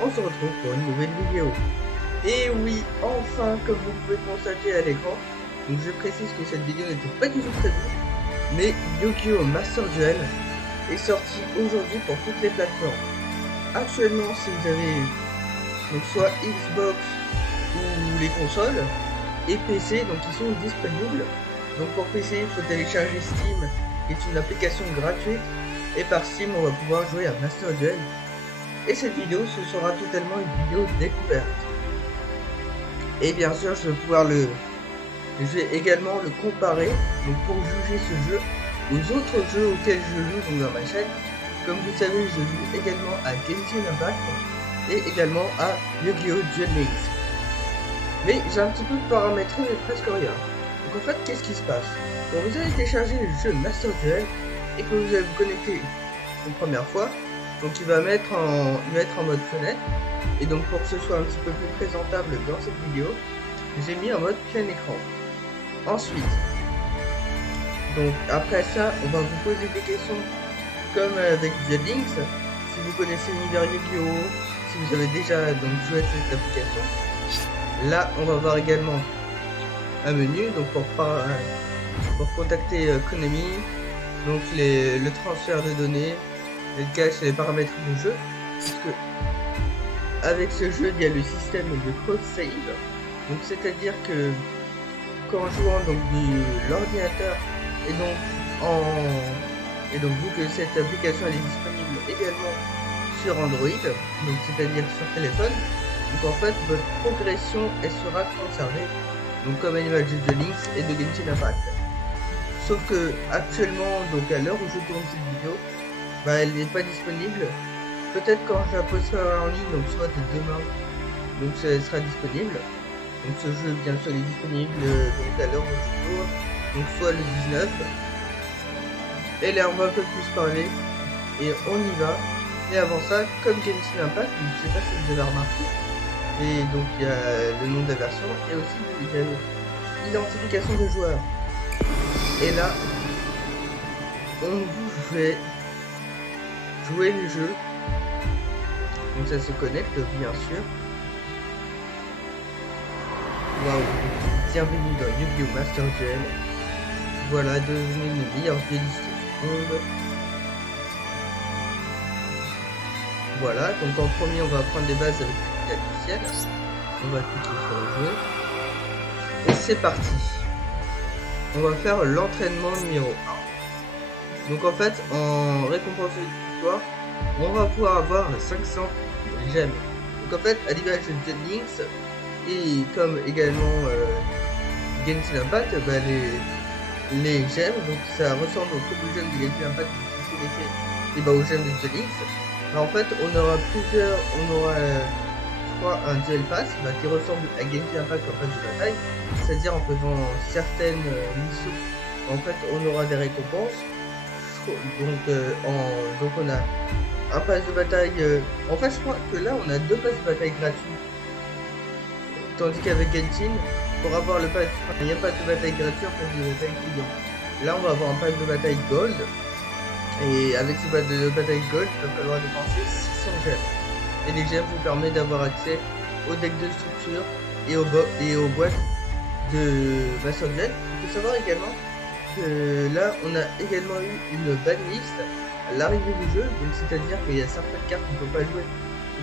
on se retrouve pour une nouvelle vidéo. Et oui, enfin, comme vous pouvez constater à l'écran, donc je précise que cette vidéo n'était pas du tout prévue, mais Yu-Gi-Oh! Master Duel est sorti aujourd'hui pour toutes les plateformes. Actuellement, si vous avez donc soit Xbox ou les consoles, et PC, donc ils sont disponibles. Donc pour PC, il faut télécharger Steam, qui est une application gratuite, et par Steam, on va pouvoir jouer à Master Duel. Et cette vidéo, ce sera totalement une vidéo découverte. Et bien sûr, je vais également le comparer, donc pour juger ce jeu aux autres jeux auxquels je joue donc dans ma chaîne. Comme vous savez, je joue également à Genshin Impact et également à Yu-Gi-Oh! Duel Links. Mais j'ai un petit peu paramétré, mais presque rien. Donc en fait, qu'est-ce qui se passe? Quand vous allez télécharger le jeu Master Duel et que vous allez vous connecter une première fois, donc il va mettre en mode fenêtre. Et donc pour que ce soit un petit peu plus présentable dans cette vidéo, j'ai mis en mode plein écran. Ensuite, donc après ça, on va vous poser des questions comme avec The Links. Si vous connaissez l'univers Yu-Gi-Oh! Si vous avez déjà donc joué à cette application. Là, on va voir également un menu donc pour contacter Konami, donc le transfert de données, le cache et les paramètres du jeu. Puisque avec ce jeu, il y a le système de cross-save. Donc c'est-à-dire que qu'en jouant donc de l'ordinateur et donc vu que cette application elle est disponible également sur Android, donc c'est-à-dire sur téléphone. Donc en fait, votre progression, elle sera conservée, donc comme Animal Judge Links et de Genshin Impact. Sauf que actuellement, donc à l'heure où je tourne cette vidéo, elle n'est pas disponible. Peut-être quand je la posterai en ligne, donc soit demain, donc ça sera disponible. Donc ce jeu, bien sûr, est disponible donc à l'heure où je tourne, donc soit le 19. Et là, on va un peu plus parler, et on y va. Et avant ça, comme Genshin Impact, je ne sais pas si vous avez remarqué, et donc il y a le nom de la version et aussi il y a l'identification de joueurs. Et là, on vous fait jouer le jeu. Donc ça se connecte bien sûr. Waouh, bienvenue dans Yu-Gi-Oh! Master Duel. Voilà, devenez le meilleur dueliste du monde. Voilà, donc en premier on va apprendre les bases avec l'artificiel. On va cliquer sur le jeu. Et c'est parti. On va faire l'entraînement numéro 1. Donc en fait, en récompense de victoire, on va pouvoir avoir 500 gemmes. Donc en fait, à l'image de Jet Links, et comme également Genshin Impact, les gemmes, donc ça ressemble aux couple gemmes de Genshin Impact, si vous connaissez, et aux gemmes de Jet Links. En fait, on aura un duel pass qui ressemble à Genshin Impact en phase de bataille, c'est-à-dire en faisant certaines missions. En fait, on aura des récompenses. Donc on a un pass de bataille. En fait, je crois que là, on a 2 passes de bataille gratuits. Tandis qu'avec Genshin, pour avoir le pass, il n'y a pas de bataille gratuit en pass de bataille client. Là, on va avoir un pass de bataille gold. Et avec ce pass de bataille gold, il va falloir dépenser 600 gemmes. Et les gemmes vous permettent d'avoir accès au deck de structure et aux boîtes de Master Duel. Il faut savoir également que là, on a également eu une banlist à l'arrivée du jeu, donc c'est-à-dire qu'il y a certaines cartes qu'on ne peut pas jouer,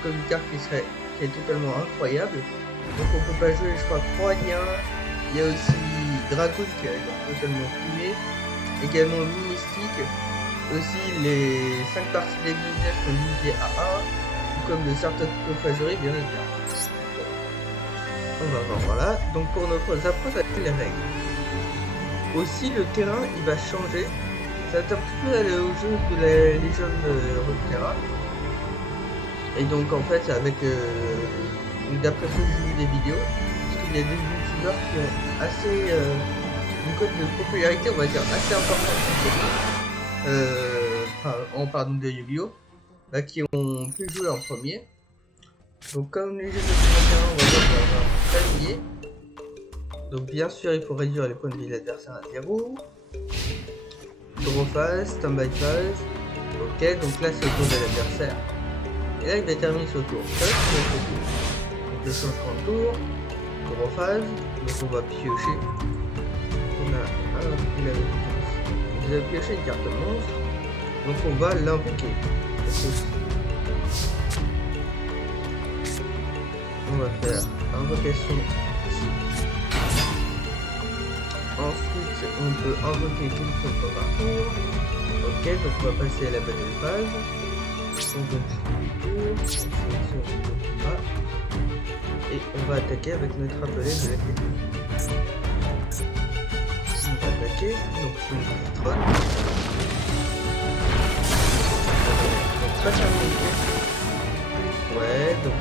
comme une carte qui est totalement incroyable. Donc on peut pas jouer, je crois, Croanien. Il y a aussi Dragoon qui est totalement fumé, également Mystique, aussi les 5 parties d'exercice sont limitées à 1, comme de certaines coffrageries, bien évidemment. On va voir, voilà. Donc pour notre approche avec les règles. Aussi le terrain il va changer. Ça va être un petit peu aller au jeu de la Légion Runeterra. Et donc en fait avec d'après ce que j'ai vu des vidéos, parce qu'il y a des youtubeurs qui ont assez une cote de popularité on va dire assez importante de Yu-Gi-Oh! Qui ont pu jouer en premier. Donc comme les jeux de terrain, on va dire qu'on va familier. Donc bien sûr il faut réduire les points de vie de l'adversaire à 0. Draw phase, standby phase. Ok, donc là c'est le tour de l'adversaire. Et là, il va terminer ce tour. Ça, c'est notre tour. Donc, le changement de tour. Tour en phase. Donc, on va piocher. On a un vous avez pioché une carte monstre. Donc, on va l'invoquer. On va faire invocation ici. Ensuite, on peut invoquer qu'une seule fois par tour. Ok, donc on va passer à la battle phase. On va et on va attaquer avec notre appelé de la clé. On va attaquer, donc une citronne. Donc pas terminé. Ouais, donc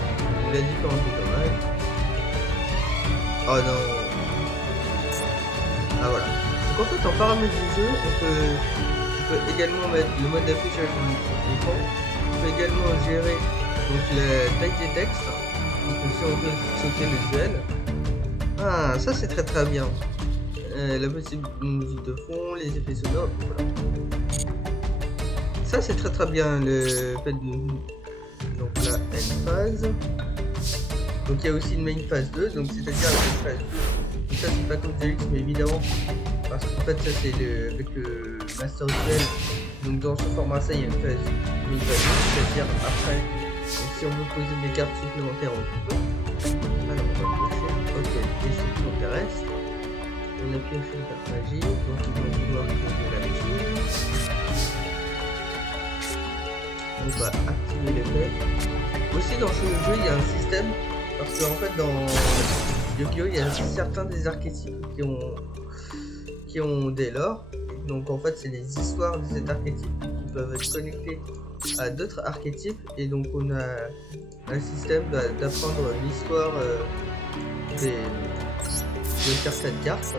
la différence de dommage. Oh non. Ah voilà. Donc en fait en paramètres du jeu, on peut également mettre le mode d'affichage de l'écran. On peut également gérer donc la taille des textes. Donc si on veut sauter le duel. Ah ça c'est très très bien. La possible musique de fond, les effets sonores, voilà. Ça c'est très très bien le fait de. Donc la end phase. Donc il y a aussi une main phase 2, donc c'est-à-dire la main phase 2. Ça c'est pas comme Zelix, mais évidemment, parce qu'en fait ça c'est avec le Master Duel. Donc dans ce format ça il y a une phase 2, c'est-à-dire après. Donc si on veut poser des cartes supplémentaires on peut. Alors on va piocher, ok, destruction terrestre. On a pioché une carte magie, donc ils vont vouloir que je la magie. On va activer l'effet. Aussi dans ce jeu il y a un système, parce qu'en fait dans Yu-Gi-Oh il y a certains des archétypes qui ont des lores. Donc en fait c'est les histoires de cet archétype qui peuvent être connectés à d'autres archétypes, et donc on a un système d'apprendre l'histoire de certaines cartes.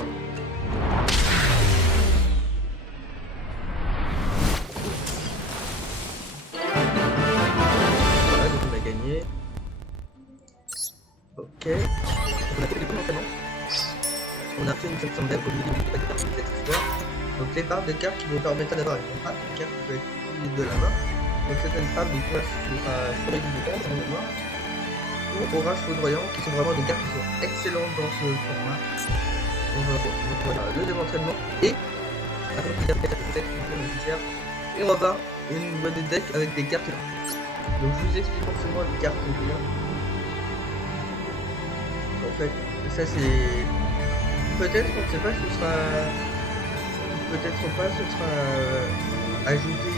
Voilà, donc on a gagné. Ok. On a fait les coups d'entraînement. On a obtenu une section d'aide pour l'idée de cette histoire. Donc les barres de cartes qui vont permettre d'avoir une frappe, une carte qui peut être utilisée de la main. Donc certaines frappes, donc là, ce sera Forêt du Bouton, dans le noir. Ou Orage Foudroyant, qui sont vraiment des cartes qui sont excellentes dans ce format. On va voir, donc voilà, le démontraînement. Et, après, il y a nécessaire. Et on va voir une boîte de deck avec des cartes. Donc je vous explique forcément les cartes qu'il y a. En fait, ça c'est... Peut-être, on ne sait pas, ce sera... Peut-être pas, ce sera ajouté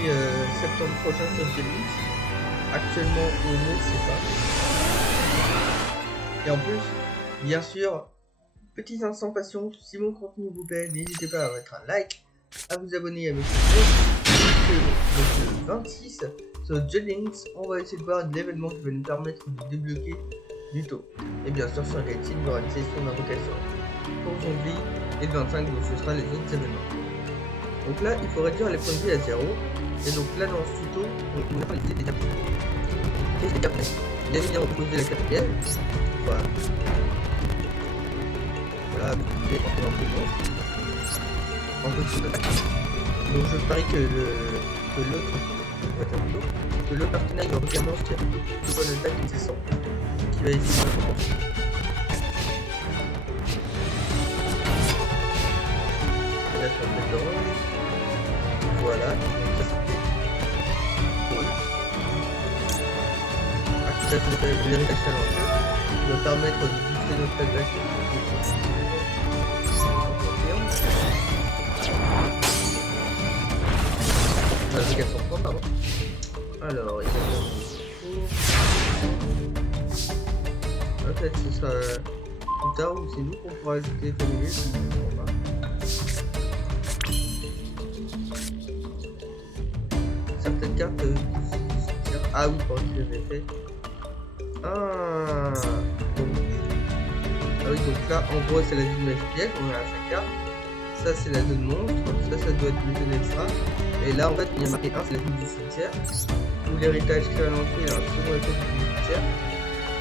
septembre prochain sur Zelix. Actuellement, on ne sait pas. Et en plus, bien sûr, petit instant patience, si mon contenu vous plaît, n'hésitez pas à mettre un like, à vous abonner avec le 26 sur Zelix, on va essayer de voir l'événement qui va nous permettre de débloquer du taux. Et bien sûr, sur Galaxy, il y aura une session d'invocation pour zombies, et le 25, donc ce sera les autres événements. Donc là, il faut réduire les points de vie à 0. Et donc là, dans ce tuto, on va faire les cartes. Qu'est-ce que les cartes? Bien évidemment, on peut poser la quatrième. Voilà. Voilà, en position d'attaque. Donc je parie que l'autre partenaire va regarder un monstre qui a une bonne attaque qui descend, qui va essayer de là, sur le orange. Voilà, donc ça c'était cool. Activation de l'héritage talentueux qui va permettre de booster notre attaque. Avec 400 points, pardon. Alors, il y a en fait, ce sera plus tard, ou c'est nous qu'on pourra ajouter les familiers. Certaines cartes ah oui, quand je l'avais fait. Ah oui, donc là en gros c'est la zone magic piège, on a 5 cartes. Ça c'est la zone monstre, ça doit être une zone extra. Et là en fait il y a marqué 1, c'est la zone du cimetière. Où l'héritage qui va l'entrée, il y a un second étage du cimetière.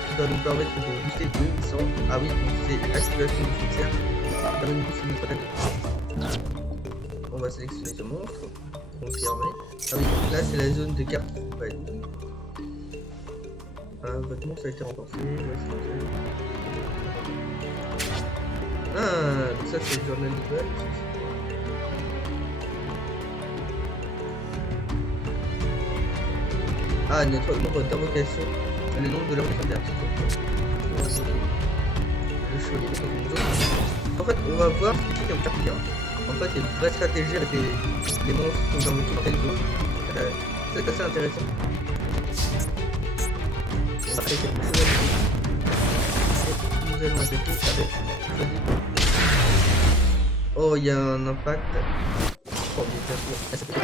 Qui va nous permettre de booster 200. Ah oui, donc c'est l'activation du cimetière. Ça va nous booster notre attaque. On va sélectionner ce monstre. Confirmé. Ah oui, donc là c'est la zone de cartes compagnie. Votre monstre a été renforcé. Voici. Donc ça c'est le journal de Bell. Notre nombre d'invocations, le nombre de leurs légendaires. Le chevalier. En fait, on va voir ce qui est un carpillard. En fait, il y a une vraie stratégie avec les monstres qu'on a invoqués par les autres. C'est assez intéressant. Après, nous allons attaquer avec. Oh, il y a un impact. Oh, bien sûr.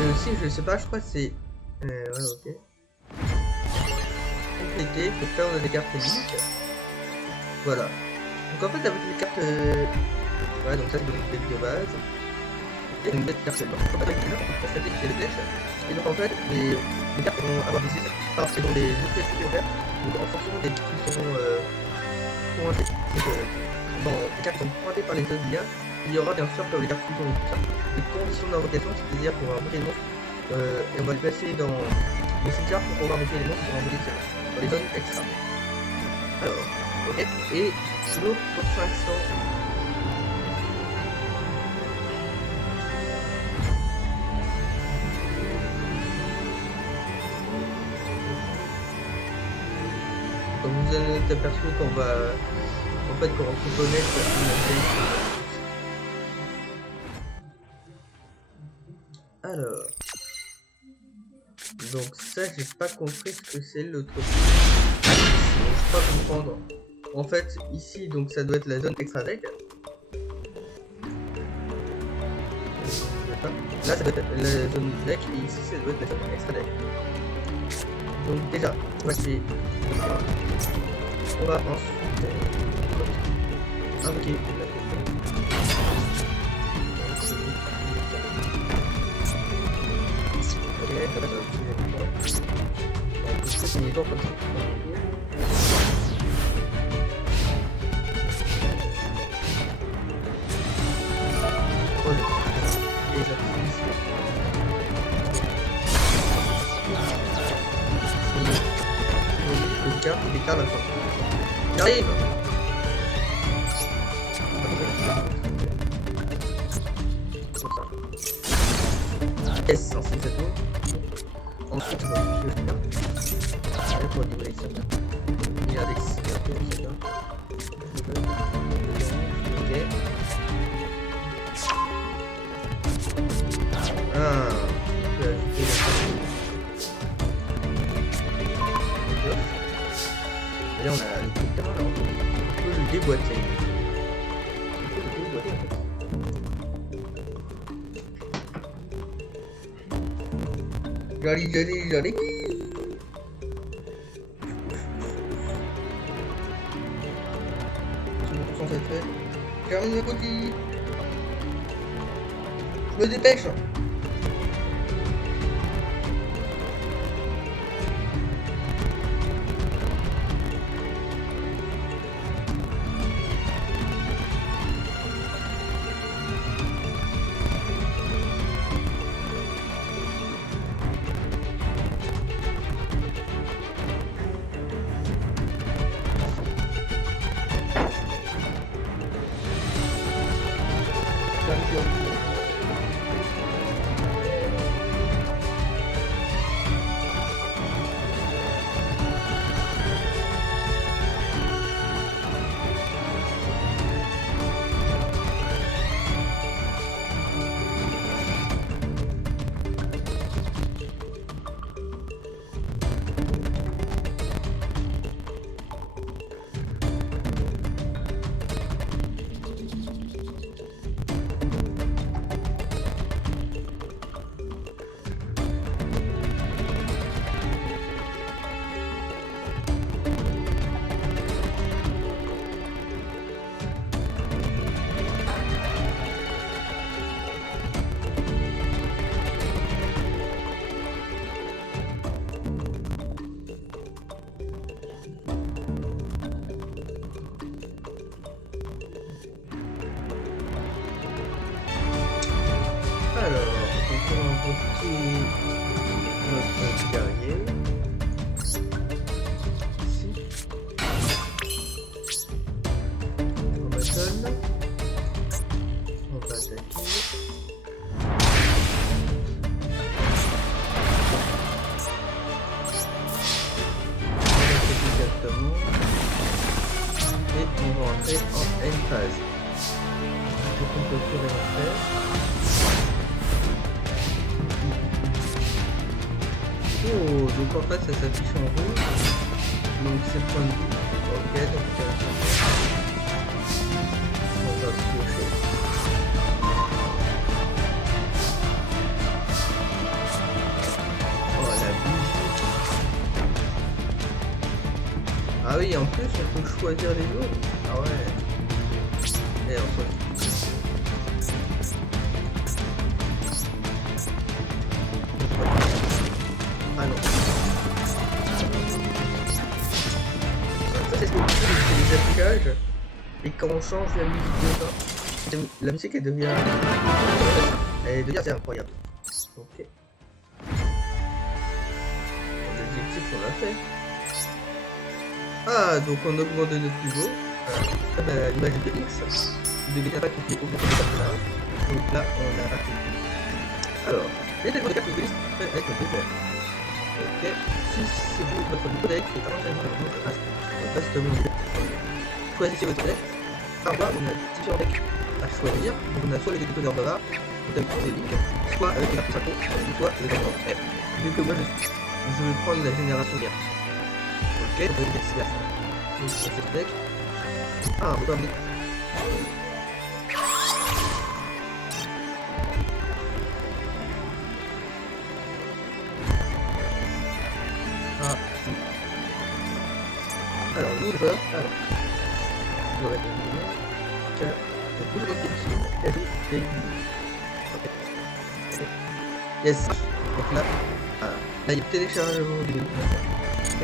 Et aussi, je sais pas, je crois que c'est. Ouais, ok. Compliqué, il faut faire on a des cartes limites. Voilà. Donc en fait, avec les cartes. Ouais, donc ça c'est une deck de base. Il y a une bête carte blanche. Avec une autre, on peut passer des flèches. Et donc en fait, les cartes vont avoir des effets parce qu'elles ont des effets supplémentaires. Donc en fonction des qui sont pointés. Bon, les cartes sont pointées par les autres, il y aura bien sûr comme les cartes fusion et tout ça des conditions d'invocation, c'est-à-dire qu'on va invoquer les monstres et on va les placer dans le cimetière pour pouvoir invoquer les monstres pour invoquer dans les zones extra. Alors, ok, et l'autre pour 500. Comme vous avez aperçu qu'on va en fait quand on se connecte alors donc ça j'ai pas compris ce que c'est l'autre truc. Je peux pas comprendre. En fait ici donc ça doit être la zone extra deck. Là ça doit être la zone deck et ici ça doit être la zone extra deck. Donc déjà voici. On va ensuite invoquer c'est comme ça. Il décale à la fin. Il arrive. Yes, ensuite c'est tout. Ensuite, on va pour livrer ça. Il y a des ok. On peut ajouter et là on a le terrain, alors on peut le déboîter. Joli, joli, joli. Termine le petit. Je me dépêche. rentrer en end phase. Donc on peut plus rien faire. Oh, donc en fait ça s'affiche en rouge. Donc c'est le point de vue. Ok, donc on va se piocher. Oh la bougie. Ah oui, en plus on peut choisir les zones. Ah ouais. Et on choisit. Ah non. Ça c'est ce que tu fais, c'est les affichages. Et quand on change la musique dedans, la musique elle devient assez incroyable. Ok. L'objectif on l'a fait. Ah, donc on augmente notre niveau. L'image de X. De pas qui est complètement comme ça. Donc là on a activé. Alors, il y a des cartes de liste avec le désert. Ok. Si c'est vous, votre deck est avantageux dans votre race. Donc là c'est à vous. Choisissez votre deck. Par là, on a différents decks à choisir. Donc on a soit les décodeurs de barres, avec les lignes, soit avec les cartes sacro, soit les cartes R. Vu que moi je vais prendre la génération guerre. Ok, on va décider à ça. Donc c'est le deck. Ah, on peut amener. Ah. Alors, nous, joueurs, alors. Je vais mettre le nom. Tiens, c'est tout le monde qui est dessus. Et ok. Yes. Donc là, ah, là il y a le téléchargement du menu. Ok.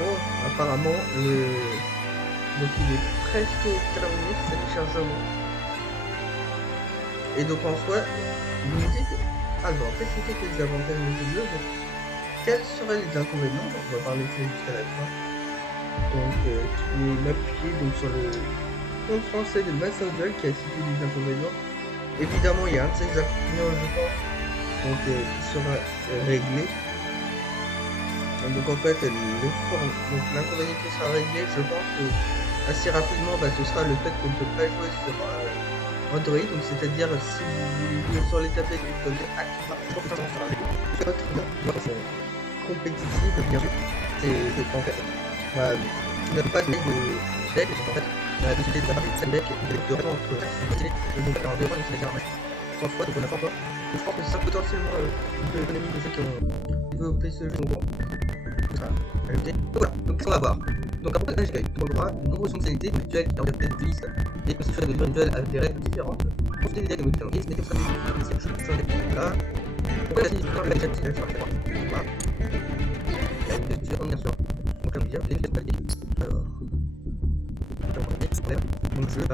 Bon, apparemment, donc il est presque terminé ce téléchargement. Et donc en soi, vous me dites, ah bon, qu'est-ce que c'est les avantages de ce jeu? Donc, quels seraient les inconvénients? Donc, on va parler de ça jusqu'à la fin. Donc, qui est appuyé donc, sur le compte français de Master Duel qui a cité des inconvénients. Évidemment, il y a un de ces inconvénients, je pense, donc, qui sera réglé. Donc en fait, l'inconvénient qui sera réglé, je pense que assez rapidement, ce sera le fait qu'on ne peut pas jouer sur Android. Donc c'est-à-dire si vous voulez jouer sur les tablettes, vous pouvez activer c'est compétitive, bien sûr. C'est en fait, vous n'avez pas de deck, en fait, la possibilité de faire des deck de répondre entre et donc en 2 mois, donc c'est déjà un match 3 fois, donc on n'a pas encore. Donc je pense que c'est potentiellement une économie de jeux qui ont développé ce jeu. Voilà, donc qu'est-ce qu'on va voir? Donc après le GPI, on aura de nombreuses fonctionnalités virtuelles qui permettent de lister des constitutions de virtuelles avec des règles différentes. Consulter les decks de modifier en guise, mettez sur les decks là. Pourquoi la signification de la légende, c'est la voilà. Je vais revenir sur. Donc comme dire, les decks. Alors. Donc je vais